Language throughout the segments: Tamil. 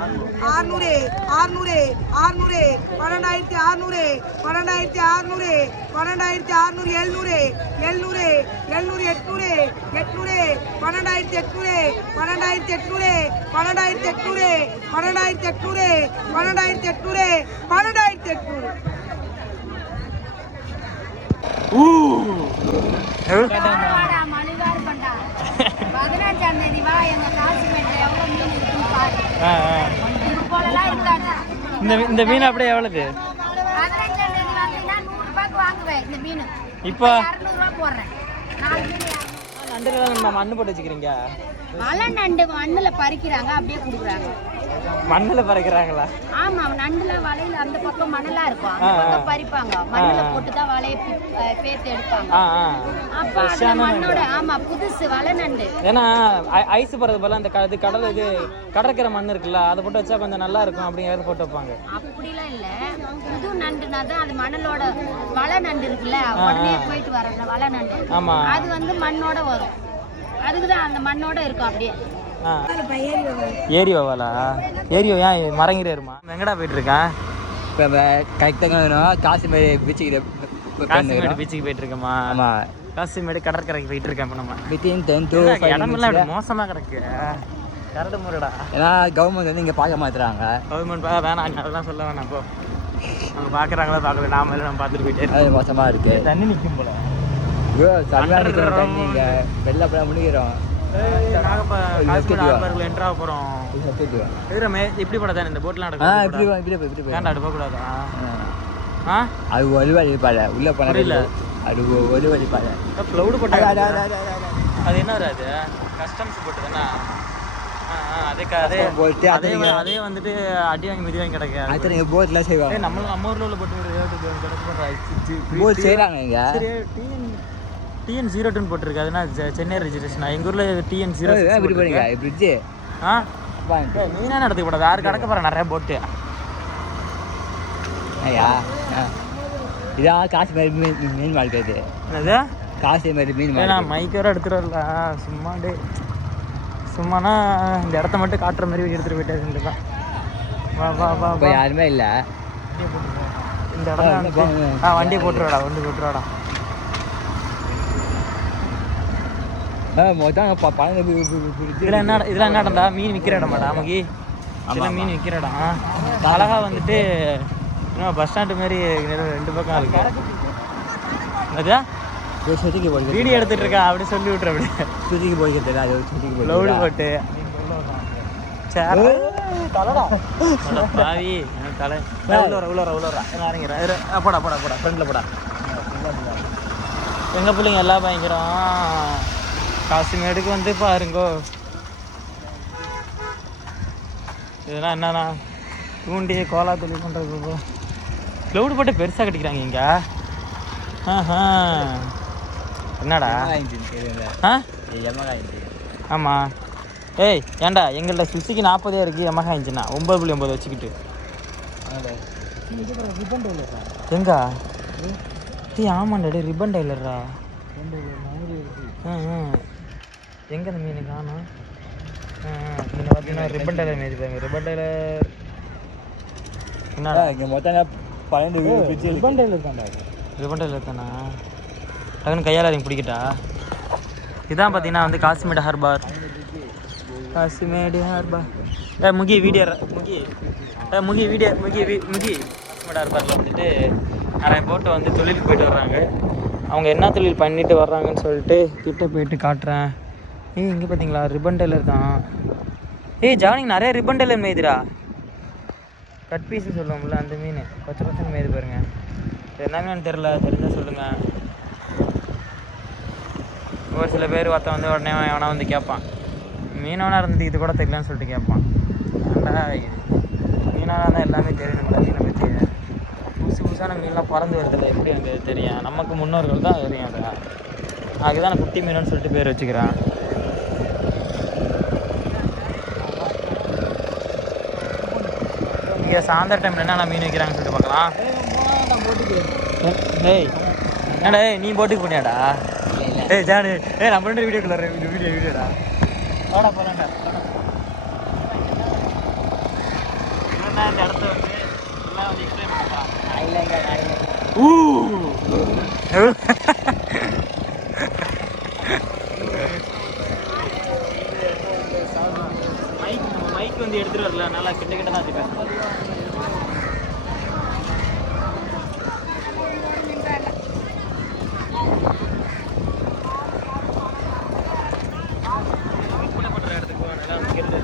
600 600 600 12600 12600 12600 700 700 700 800 800 12800 12800 12800 12800 12800 12800 இந்த மீன் அப்படியே எவ்வளவு இப்போ நண்டுல மண்ணு போட்டு வச்சுக்கிறீங்க மலை நண்டு மண்ணுல பறிக்கிறாங்க அப்படியே குடுக்குறாங்க மண்ணுல பறிக்கிறாங்களா ஆமா நண்டுல வலையில அந்த பக்கம் மணலா இருக்கும் அந்த பக்கம் பறிப்பாங்க மண்ணுல போட்டு தான் வலையை பேத்து எடுப்பாங்க அப்ப அந்த மண்ணோட ஆமா புதுசு வலை நண்டு ஏன்னா ஐஸ் போறது போல அந்த கடல் இது கடற்கரை மண் இருக்குல்ல அதை போட்டு வச்சா கொஞ்சம் நல்லா இருக்கும் அப்படிங்கிறது போட்டு வைப்பாங்க அப்படிலாம் இல்ல புது நண்டுனா தான் அது மணலோட வலை நண்டு இருக்குல்ல உடனே போயிட்டு வர வலை நண்டு ஆமா அது வந்து மண்ணோட வரும் அதுக்குதான் அந்த மண்ணோட இருக்கும் அப்படியே ஏரி வவாலா ஏரியோ ஏன் மரங்கிரேருமா எங்கடா போயிட்டு இருக்கேன் இப்போ கரெக்டாக வேணும் காசிமேடு பீச்சுக்கு பீச்சுக்கு போயிட்டு இருக்கேம்மா காசிமேடு கடற்கரைக்கு போயிட்டு இருக்கேன் இப்போ நம்ம வித்தின் 10 to 5 இடமெல்லாம் இப்படி மோசமாக கிடக்கு கரடு முறைடா ஏன்னா கவர்மெண்ட் வந்து இங்கே பார்க்க மாத்துறாங்க கவர்மெண்ட் வேணாம் அதெல்லாம் சொல்ல வேணாம் இப்போ அவங்க பார்க்குறாங்களா பார்க்கல நாம நம்ம பார்த்துட்டு போயிட்டே அது மோசமாக இருக்கு தண்ணி நிற்கும் போல தண்ணி இங்கே வெளில போய் முடிக்கிறோம் என்ட்ரா போகிறோம் இப்படி போடாதானே இந்த போட்லாம் நடக்கும் போகக்கூடாதா அது ஒரு வழி பாரு உள்ள போன அது ஒரு வழி பாரு க்ளவுடு போட்டாங்க அது என்ன வராது கஸ்டம்ஸ் போட்டு தானே அதே வந்துட்டு அடி வாங்கி மிதி வாங்கி கிடைக்காது போட்லாம் செய்வாங்க நம்ம ஊர்ல உள்ள போட்டு போட் செய்கிறாங்க இங்கே TN02 போட்டிருக்கு அதுனா சென்னை ரெஜிஸ்ட்ரேஷன் எங்கள் ஊரில் TN0 பிரிட்ஜு நீ என்ன நடத்துக்க கூடாது யாரு கடக்க போகிற நிறைய போட்டு ஐயா இதான் காசு மாதிரி மீன் வாழ்க்கைது என்னது காசு மாதிரி மீன் நான் மைக்கோட எடுத்துகிட்டு வரல சும்மானா இந்த இடத்த மட்டும் காட்டுற மாதிரி எடுத்துகிட்டு போயிட்டே தான் வா யாருமே இல்லை இந்த இடம் வண்டியை போட்டுருவாடா இதெல்லாம் என்ன இடம்டா மீன் விற்கிற இடமாடா முகி இதெல்லாம் மீன் விற்கிற இடம் அழகா வந்துட்டு இன்னும் பஸ் ஸ்டாண்டு மாதிரி 2 பக்கம் இருக்கு அதா வீடியோ எடுத்துட்டு இருக்கா அப்படி சொல்லி விட்டுற அப்படியே சுற்றிக்கு போய்க்கிறது லவுடு போட்டு பாவி தலை உள்ள போடா ஃப்ரெண்டில் போடா எங்கள் பிள்ளைங்க எல்லாம் பயங்கரம் காசிமேடுக்கு வந்து பாருங்கோ இதெல்லாம் என்னன்னா தூண்டி கோலா தொழில் பண்ணுறது க்ளவுடு போட்டு பெருசாக கட்டிக்கிறாங்க இங்கே என்னடா ஆமாம் ஏய் ஏன்டா எங்கள்கிட்ட சுசிக்கு 40 இருக்குது எமஹா இன்ஜினா 9.9 வச்சுக்கிட்டு எங்கா ஆமாண்டா ரிப்பன் டைலரா எங்கே அந்த மீன் காணும் மீனை பார்த்தீங்கன்னா ரிப்பன் டைலர் மீதி பாருங்க ரிப்பன் டைலர் என்னடா இங்கே மொத்தம் 12 ரிப்பன் டைலர் தான்டா ரிப்பன் டைலர் தானா டக்குன்னு கையால் அதிகம் பிடிக்கிட்டா இதான் பார்த்தீங்கன்னா வந்து காசிமேடு ஹார்பார் முகி வீடியோ ஹார்பரில் வந்துட்டு நிறைய போட்டு வந்து தொழிலுக்கு போயிட்டு வர்றாங்க அவங்க என்ன தொழில் பண்ணிட்டு வர்றாங்கன்னு சொல்லிட்டு கிட்ட போயிட்டு காட்டுறேன் இங்கே பார்த்தீங்களா ரிப்பன் டெய்லர் தான் ஜானிங் நிறைய ரிப்பன் டெய்லர் மேய்துடா கட் பீஸு சொல்லுவோம்ல அந்த மீன் பச்சை மேய்து பாருங்க என்ன மீன் தெரிஞ்சால் சொல்லுங்கள் ஒரு சில பேர் ஒருத்தன் வந்து உடனே எவனா வந்து கேட்பான் மீனவனாக இருந்தது இது கூட தெரியலன்னு சொல்லிட்டு கேட்பான் ஏன்டா மீனாக இருந்தால் எல்லாமே தெரியணும்ல மீனை பற்றி புதுசான மீன்லாம் பறந்து வருதில்ல எப்படி எனக்கு தெரியும் நமக்கு முன்னோர்கள் தான் தெரியும் அது அதுதான் நான் குட்டி மீனுன்னு சொல்லிட்டு பேர் வச்சுக்கிறேன் இங்கே சாயந்தர டைமில் என்னென்ன மீன் வைக்கிறாங்கன்னு சொல்லிட்டு பார்க்கலாம் ஏய் என்னடா நீ போட்டுக்கு போனியாடா ஜானு நம்ம 2 வீடியோடா வாடா போகலாண்டா அண்ணா இந்த இடத்த வந்து எல்லாம் வந்து எக்ஸ்பிளைன் பண்ணுறாங்க. மைக் வந்து எடுத்துட்டு வரல, நல்லா கிட்ட கிட்ட தான் வச்சுப்பேன். கூடப்படுற இடத்துக்கு நல்லா இங்கிருந்து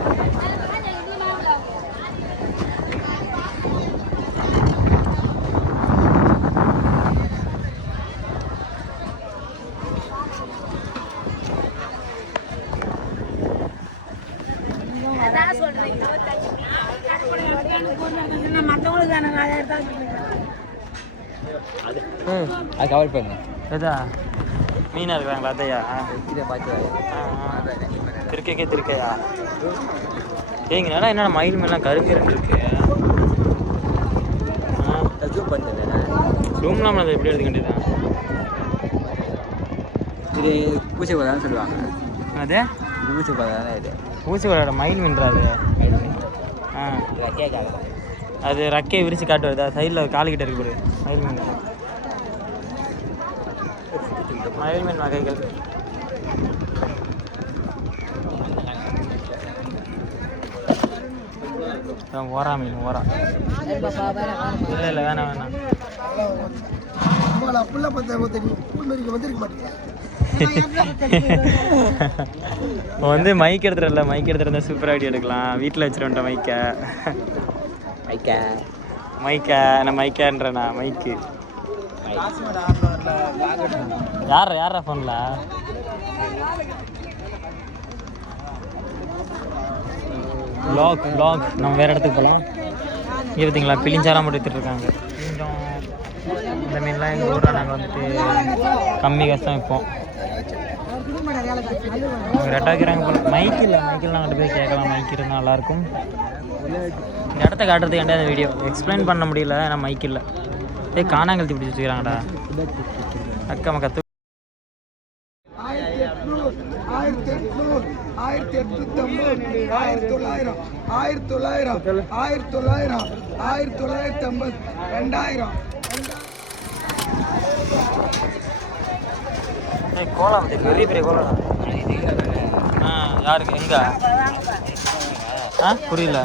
அது கவர் பண்ணு. எதா மீனாக இருக்கிறாங்களா? அதையா இதை பார்த்து திருக்கையா? ஏங்க நல்லா என்னடா மயில் மேலாம் கருங்கருன்னு இருக்கு. ஜூம் பண்ணுறது ரூம்லாம் அதை எப்படி எடுத்துக்க வேண்டியதான்? இது பூச்சி பதான்னு சொல்லுவாங்க. அது இது பூச்சி பதானே. இது பூச்சி விளையாட மயில் மீன்றாது. ஆ கேட்காது. அது ரக்கையை விரிச்சு காட்டு வருதா? சைடில் காலுக்கிட்ட இருக்கு போடு. மயில் மீன், மயில் மீன் வகைகள். ஓரா மீன், ஓரா. இல்லை வேணாம். வந்து மைக் எடுத்துடல, மைக் எடுத்துருந்தா சூப்பர் ஐடியா எடுக்கலாம். வீட்டில் வச்சுருவேன்ட்டேன் மைக்கேன்றண்ணா மைக்கு. யாரா ஃபோனில்? வ்ளாக் நம்ம வேறு இடத்துக்கு போகலாம். இங்கே பார்த்தீங்களா பிளிஞ்சாரம் மட்டும் எடுத்துகிட்டு கொஞ்சம் இந்த மீன்லாம் எங்கள் ஊரில் நாங்கள் வந்துட்டு கம்மி கஷ்டம் வைப்போம். ரெட்டாக்கிறாங்க போல. மைக்கில் நாங்கள் போய் கேட்கலாம். மைக் இருந்தால் நல்லாயிருக்கும். இந்த இடத்த காட்டுறதுக்கு ஏன்டா இந்த வீடியோ எக்ஸ்பிளைன் பண்ண முடியல, ஏன்னா மைக் இல்லை. காணாங்கழுத்தி பிடிச்சி வச்சுக்கிறாங்கடா அக்கா மக்கா. 1800, 1850, 1900, 1900, 1900, 1950, 2000. கோலம் பெரிய கோலம். யாருக்கு எங்க? புரியல.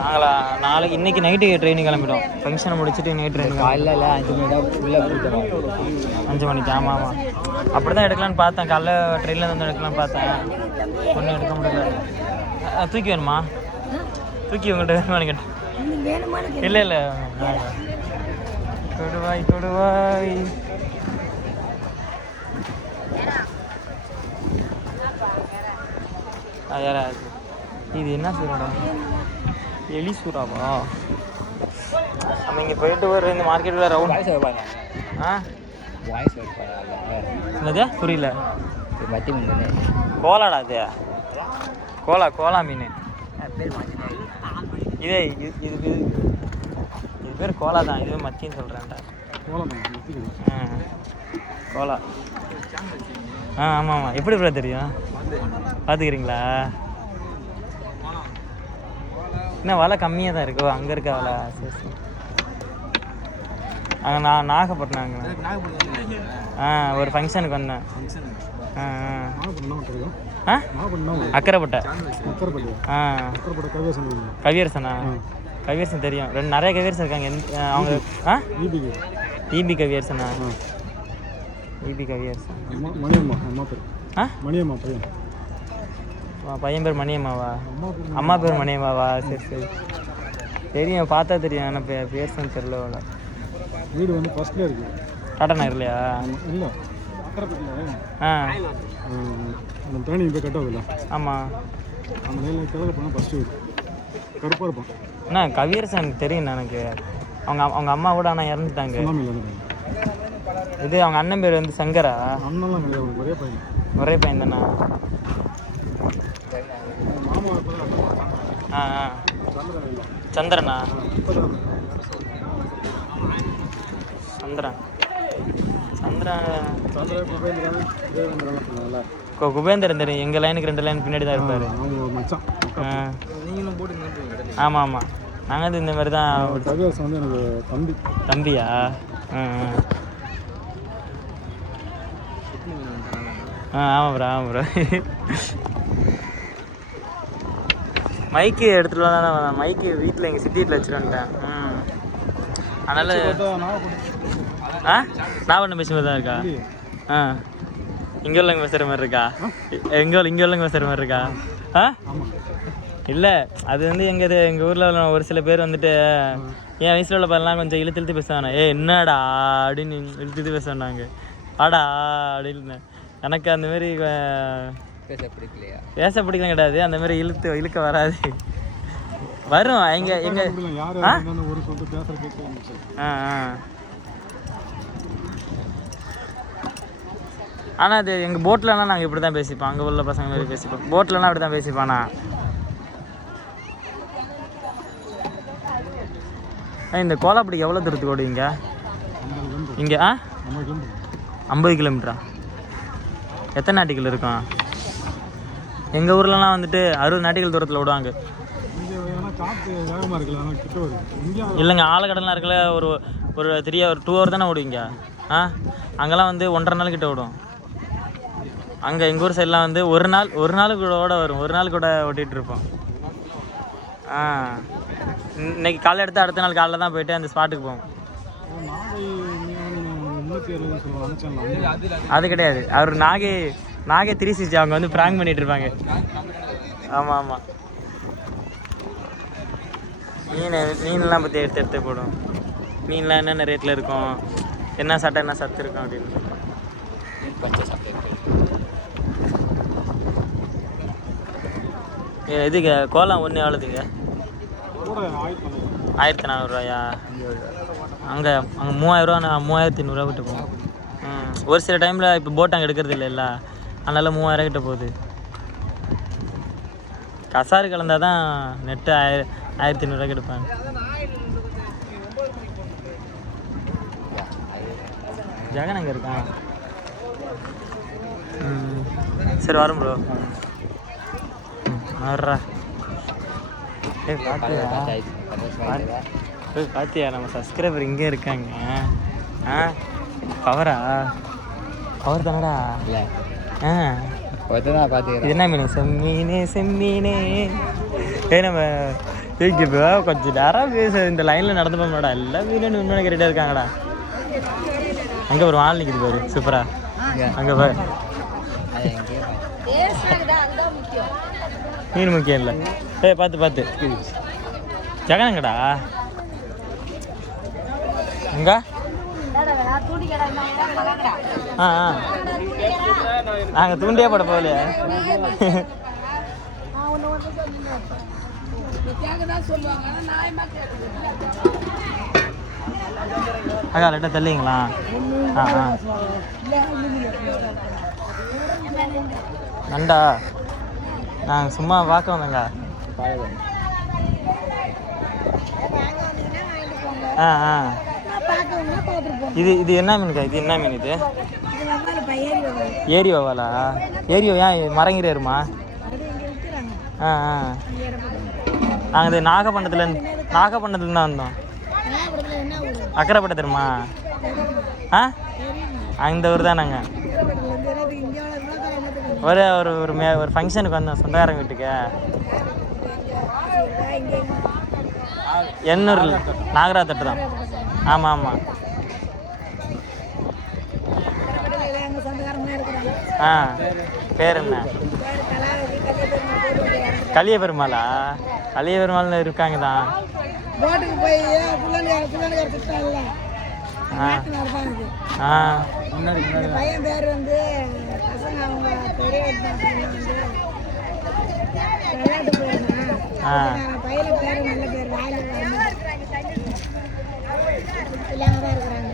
நாங்களா நாளைக்கு இன்னைக்கு நைட்டு ட்ரெயினுக்கு கிளம்பிட்டோம். ஃபங்க்ஷனை முடிச்சுட்டு நைட் ட்ரெயின். காலைல 5 மணி தான் ஃபுல்லாக கூட்டணும். 5 மணிக்கு. ஆமாம் அப்படி தான் எடுக்கலான்னு பார்த்தேன். காலைல ட்ரெயினில் வந்து எடுக்கலான்னு பார்த்தேன். ஒன்றும் எடுக்க முடியல. தூக்கி வேணுமா? தூக்கி உங்கள்கிட்ட வேணுமான்னு கேட்டேன். இல்லை கொடுவாய். யாரா இது என்ன சூறாடா? எலி சூறாவா? நம்ம இங்கே போயிட்டு வர இந்த மார்க்கெட்டில் ரவுண்ட் வாய்ஸ் வைப்பாங்க. வாய்ஸ் வைப்பாங்க. என்னது புரியல? மத்தி மீன் கோலாடா அது? கோலா மீன். இதே இது பேர் கோலா தான். இதுவே மத்தின்னு சொல்கிறேன்டா. கோலா. ஆமாம். எப்படி ப்ரோ தெரியும்? பார்த்துக்கிறீங்களா? என்ன வலை கம்மியாக தான் இருக்கோ? அங்கே இருக்க வலை? சரி. அங்கே நான் நாகப்பட்டினம் அங்கே ஒரு ஃபங்க்ஷனுக்கு வந்தேன். அக்கரைப்பட்டை. கவியரசனா? கவியரசன் தெரியும். நிறைய கவியரசன் இருக்காங்க. அவங்க ஈபி கவியரசனா? ஈபி கவியரசன். பையன் பேர் மணியம்மாவா? அம்மா பேர் மணியம்மாவா? சரி தெரியும், பார்த்தா தெரியும். ஆனால் பேர்சன் தெரியல. அவ்வளோ வீடு வந்து ஃபர்ஸ்ட்ல இருக்கு. டாடா நகர்லையா? இல்லை அந்த ட்ரைனிங் போய் கட்டாதுல்ல. ஆமாம். அந்த நேரில் கிழக்கு போனால் ஃபஸ்ட்டு வீடு கருப்பாக இருப்பான். அண்ணா கவியரசன் எனக்கு தெரியும். எனக்கு அவங்க அம்மா கூட ஆனால் இறந்துட்டாங்க. இது அவங்க அண்ணன் பேர் வந்து சங்கரா? அண்ணெல்லாம் கிடையாது, ஒரே பையன். ஒரே பையன் தானா? சந்திரனா? குபேந்தர் தெரியும், எங்கள் லைனுக்கு 2 லைன் பின்னாடி தான் இருப்பார். அவங்க மச்சான். நீங்களும் போட்டு ஆமாம் ஆமாம், நாங்கள் வந்து இந்த மாதிரி தான். கவிதாஸ் வந்து எனக்கு தம்பி. தம்பியா? ஆமாம் ப்ரோ, ஆமாம் ப்ரோ. மைக்கு எடுத்துகிட்டு தான், மைக்கு வீட்டில் எங்கள் சித்தி வீட்டில் வச்சுட்டு வந்துட்டேன். அதனால் நான் ஒன்று பேசுகிற மாதிரி தான் இருக்கா? இங்கே உள்ளவங்க பேசுகிற மாதிரி இருக்கா? இங்கே உள்ளவங்க பேசுகிற மாதிரி இருக்கா? இல்லை, அது வந்து எங்கள் ஊரில் ஒரு சில பேர் வந்துட்டு என் வயசில் உள்ள பையன்லாம் கொஞ்சம் இழுத்து பேசுவாங்க. என்னடா அப்படின்னு இழுத்து பேச சொன்னாங்க. ஆடா அப்படின்னு. எனக்கு அந்தமாரி பேச பிடிக்கல கிடையாது, அந்தமாரி இழுக்க வராது. வரும் எங்கள் ஆனால் அது எங்கள் போட்லலாம் நாங்கள் இப்படி தான் பேசிப்போம். அங்கே உள்ள பசங்க மாதிரி பேசிப்போம். போட்லலாம் அப்படி தான் பேசிப்பானா. இந்த கோலாப்படி எவ்வளோ தூரத்துக்கு ஓடுவீங்க இங்கே? 50 கிலோமீட்டரா? எத்தனை நாட்டிகள் இருக்கும்? எங்கள் ஊர்லலாம் வந்துட்டு 60 நாட்டிகள் தூரத்தில் விடுவாங்க. இல்லைங்க, ஆழக்கடலாம் இருக்கல, ஒரு 2 ஹவர் தானே ஓடுவீங்க. அங்கெல்லாம் வந்து 1.5 நாள் கிட்ட ஓடும். அங்கே எங்கள் ஊர் சைட்லாம் வந்து ஒரு நாள் கூட வரும். ஒரு நாள் கூட ஓட்டிகிட்டு இருப்போம். இன்னைக்கு காலை எடுத்து அடுத்த நாள் காலைல தான் போயிட்டு அந்த ஸ்பாட்டுக்கு போவோம். அது கிடையாது, அவர் நாகை 360 அவங்க வந்து ப்ராங்க் பண்ணிட்டு இருப்பாங்க. ஆமாம் ஆமாம், மீன்லாம் பற்றி எடுத்து போடும். மீன்லாம் என்னென்ன ரேட்டில் இருக்கும், என்ன சட்டை என்ன சத்து இருக்கும் அப்படின்னு. இதுக்கு கோலம் ஒன்று எவ்வளோதுங்க? 1400 ரூபாயா? அங்கே 3000 ரூபா, 3500 கிட்ட போகும். ஒரு சில டைமில் இப்போ போட் அங்கே எடுக்கிறது இல்லைல்ல, அதனால் 3000 கிட்ட போகுது. கசாறு கலந்தால் தான் நெட்டு 1500 எடுப்பாங்க. ஜெகன் அங்கே இருக்கான். சரி வரும் ப்ரோ. வர்றா. பார்த்தியா நம்ம சப்ஸ்கிரைபர் இங்கே இருக்காங்க. பவர் தானடா. இது என்ன மீன்? செம்மீனே. நம்ம கொஞ்சம் நேரம் பேச இந்த லைனில் நடந்து போகணும்டா. எல்லா மீனும் உண்மையான கேட்டுகிட்டே இருக்காங்கடா. அங்கே ஒரு ஆள் நிற்கிது பாரு, சூப்பரா. அங்கே பாரு, மீன் முக்கியம் இல்லை. பார்த்து ஜெகனங்கடா எங்க? நாங்கள் தூண்டியே பட போகலையா? அக்கா லைட்டாக தள்ளிங்களா? நண்டா நாங்கள் சும்மா பார்க்க வந்தோங்க. இது என்ன மீனுக்கா? இது என்ன மீன்? இது ஏரி வவாலா? ஏரி ஏன் மரங்கிரேருமா? நாங்கள் இது நாகப்பட்டினத்துலேருந்து தான் வந்தோம். அக்கரைப்பட்ட தெரியுமா? அந்த ஊர் தான். நாங்கள் ஒரு ஃபங்க்ஷனுக்கு வந்தோம், சொந்தக்காரங்க வீட்டுக்கு. எண்ணூரில் நாகராஜ் தட்டு தான். ஆமாம். பேர் என்ன? கலிய பெருமாளா? கலிய பெருமாள்னு இருக்காங்க தான். பையன் பேர் வந்து பசங்க அவங்க பெரிய விளையாட்டு போயிருந்தான். பையன் பேர் நல்ல பேர், வாயில இல்லாம தான் இருக்கிறாங்க.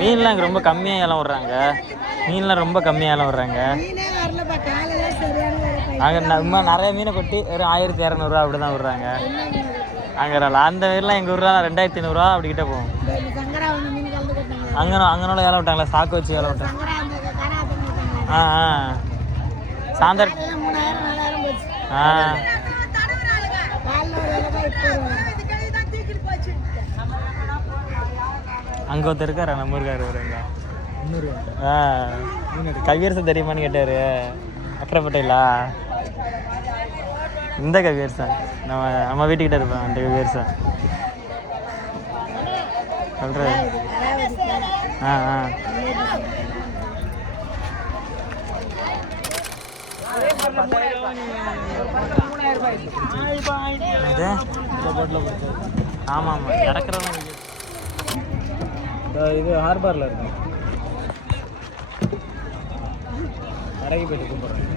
மீன்லாம் இங்கே ரொம்ப கம்மியாக ஏலம் விட்றாங்க. மீன்லாம் ரொம்ப கம்மியாக ஏலம் விட்றாங்க. அங்கே நிறைய மீனை கொட்டி ஒரு 1200 ரூபா அப்படி தான் விட்றாங்க. அங்கே அந்த மீன்லாம் எங்கள் ஊரில் 2500 ரூபா அப்படி கிட்ட போகும். அங்கனோட ஏலம் விட்டாங்களா? சாக்கு வச்சு ஏலம் விட்டாங்க. ஆ ஆ சாயந்தரம் காலையில 3000 4000 போச்சு. ஆ காலைல ஒரு ரூபாய் இப்போ அங்கே ஒருத்தர் இருக்காரா நம்ம இருக்காரு வருங்க ஆ கவியரசன் தெரியுமான்னு கேட்டார் அக்கரைப்பட்டையிலா இந்த கவியரசன் நம்ம வீட்டுக்கிட்ட இருப்பேன் அந்த கவியரசன் சொல்கிற ஆ ஆ இது ஆமாம் ஆமாம் இறக்குறவங்க இது ஹார்பரில் இருக்கும் இறங்கி போயிட்டு கூப்பிட்றேன்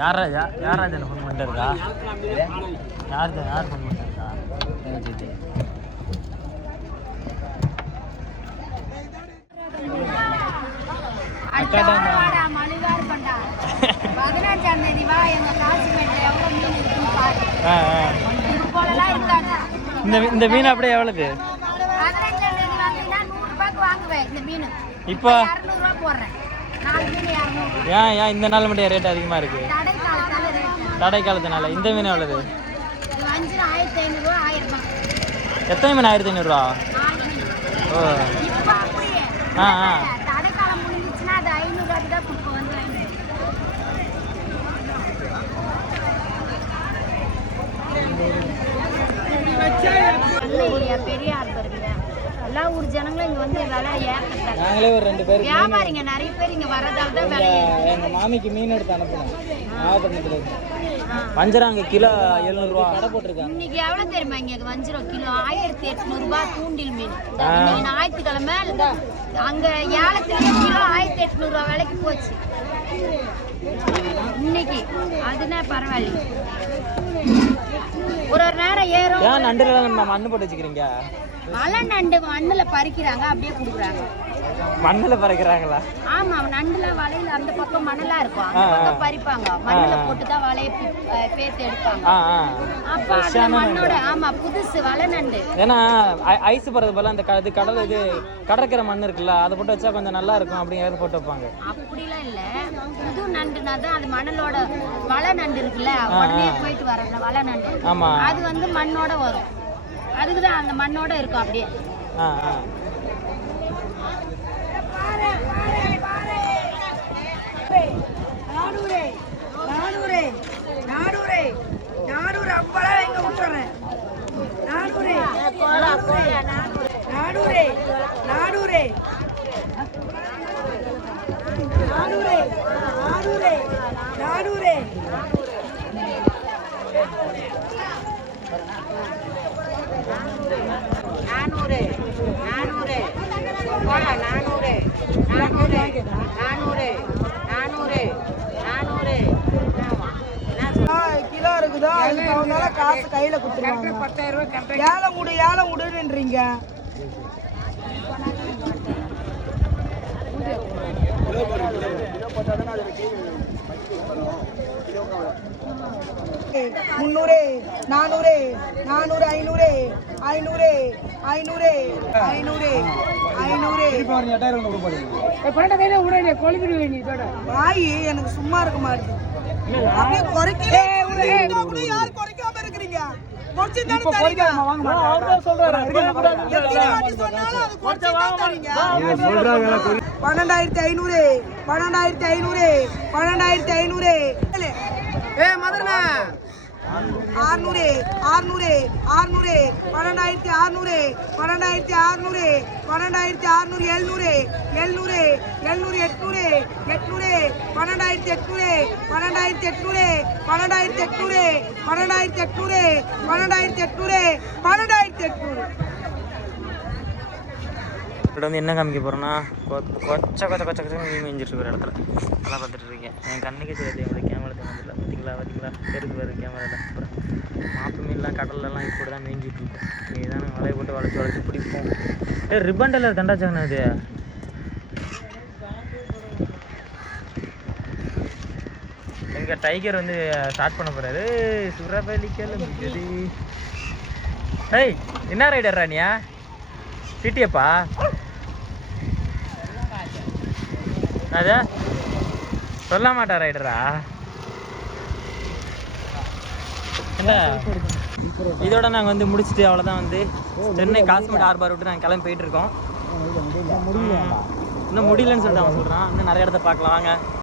யாரா என்ன ஃபோன் பண்ணிட்டு இருக்கா யார் ஃபோன் பண்ணிட்டு இருக்கா மலிவா இருப்பா 15ஆம் தேதி வா எங்க காசுமேட்ல எவ்வளவு மீன் இருக்குன்னு பாரு. இது போலலாம் இருக்காது. இந்த மீன் அப்படியே எவ்வளவு 15ஆம் தேதி வந்தீங்கன்னா 100 ரூபாய்க்கு வாங்குவேன் இந்த மீன். இப்போ 200 ரூபாய் போடுறேன். 4 மீன் 200. ஏன் இந்த நாள் மட்டும் ரேட் அதிகமாக இருக்கு தடை காலத்தால ரேட். தடை காலத்தினால இந்த மீன் எவ்வளவு இது வஞ்சிரம் 1500 ரூபா 1000 ரூபாய். எத்தனை மீன் 1500 4 மீன். ஓ இப்போ அப்படியே ஆ ஆ தடை காலம் முடிஞ்சிச்சுன்னா அது 500 ரூபாய்க்கு தான் கொடுப்போம் வந்து இல்லையா பெரிய ஆர்டர் இல்லையா எல்லா ஊர் ஜனங்களும் இங்க வந்து விலை ஏற்றாங்க. நாங்களே ஒரு 2 பேர் வியாபாரிங்க நிறைய பேர் இங்க வரதால தான் விலை எங்கள் மாமிக்கு மீன் எடுத்து அனுப்புனோம் நாகப்பட்டினத்தில் வஞ்சரம் அங்கே கிலோ 700 ரூபா கடை போட்டிருக்காங்க. இன்னைக்கு எவ்வளவு தெரியுமா இங்க வஞ்சிரம் கிலோ 1800 ரூபாய் தூண்டில் மீன். இன்னைக்கு ஞாயிற்றுக்கிழமை அங்க ஏலத்திலேயே கிலோ 1800 ரூபாய் விலைக்கு போச்சு இன்னைக்கு. அதுனா பரவாயில்ல ஒரு நேரம் ஏறும். ஏன் நண்டுல நம்ம மண்ணு போட்டு வச்சுக்கிறீங்க மலை நண்டு மண்ணுல பறிக்கிறாங்க அப்படியே குடுக்குறாங்க. மண்ணில் பறக்கிறாங்களா ஆமா நண்டுல வலையில அந்த பக்கம் மணலா இருக்கும் அந்த பக்கம் பறிப்பாங்க மண்ணுல போட்டுதான் வலையை பேத்து எடுப்பாங்க. அப்ப அந்த மண்ணோட ஆமா புதுசு வலை நண்டு. ஏன்னா ஐஸ் போறது போல அந்த இது கடல் இது கடற்கரை மண் இருக்குல்ல அதை போட்டு வச்சா கொஞ்சம் நல்லா இருக்கும் அப்படிங்கிறது போட்டு வைப்பாங்க. அப்படிலாம் இல்ல புது நண்டுனா தான் அது மணலோட வலை நண்டு இருக்குல்ல உடனே போயிட்டு வர வலை நண்டு அது வந்து மண்ணோட வரும். அதுக்குதான் அந்த மண்ணோட இருக்கும் அப்படியே. கிலோ இருக்குதோ அதுக்கு அவனால காசு கையில கொடுத்துருவாங்க. 10,000 ரூபாய் ஏலம் விடுன்றீங்க. முந்நூறு 400 500 500 500 500 வாய் எனக்கு சும்மா இருக்க மாட்டேங்குது. அப்படியே குறைக்கவே யார் குறைக்காம இருக்கிறீங்க? 12,500 மதுரை 600 12,600 700 800 12,800 இப்போ வந்து என்ன காமிக்க போகிறோன்னா கொச்ச மீன் மேய்ஞ்சிட்டு இருக்கிற இடத்துல அதெல்லாம் பார்த்துட்டு இருக்கேன். என் கண்ணுக்கே தெரியாது என்னோட கேமரா தெரிஞ்சதில்லை. பார்த்தீங்களா தெரிஞ்சு பாரு கேமராவில். அப்புறம் மாப்பு மீன்லாம் கடல்லலாம் இப்போ தான் மேய்ஞ்சிட்டு இருக்கோம். இதுதான் வலையை போட்டு வளைச்சி பிடிப்போம். ரிப்பன் டெய்லர் தண்டாச்சாங்கண்ணா அது எங்கள் டைகர் வந்து ஸ்டார்ட் பண்ண போகிறாரு. சுரபலிக்கல் ஏய் என்ன ரைடர் ராணியா சிட்டியப்பா அது சொல்ல மாட்டா ரைடரா என்ன இதோட நாங்கள் வந்து முடிச்சுட்டு அவ்வளோதான் வந்து சென்னை காசிமேடு ஹார்பர் விட்டு நாங்கள் கிளம்பி போயிட்டு இருக்கோம் இன்னும் முடியலன்னு சொல்லிட்டு அவன் சொல்கிறான் இன்னும் நிறைய இடத்த பார்க்கலாம் வாங்க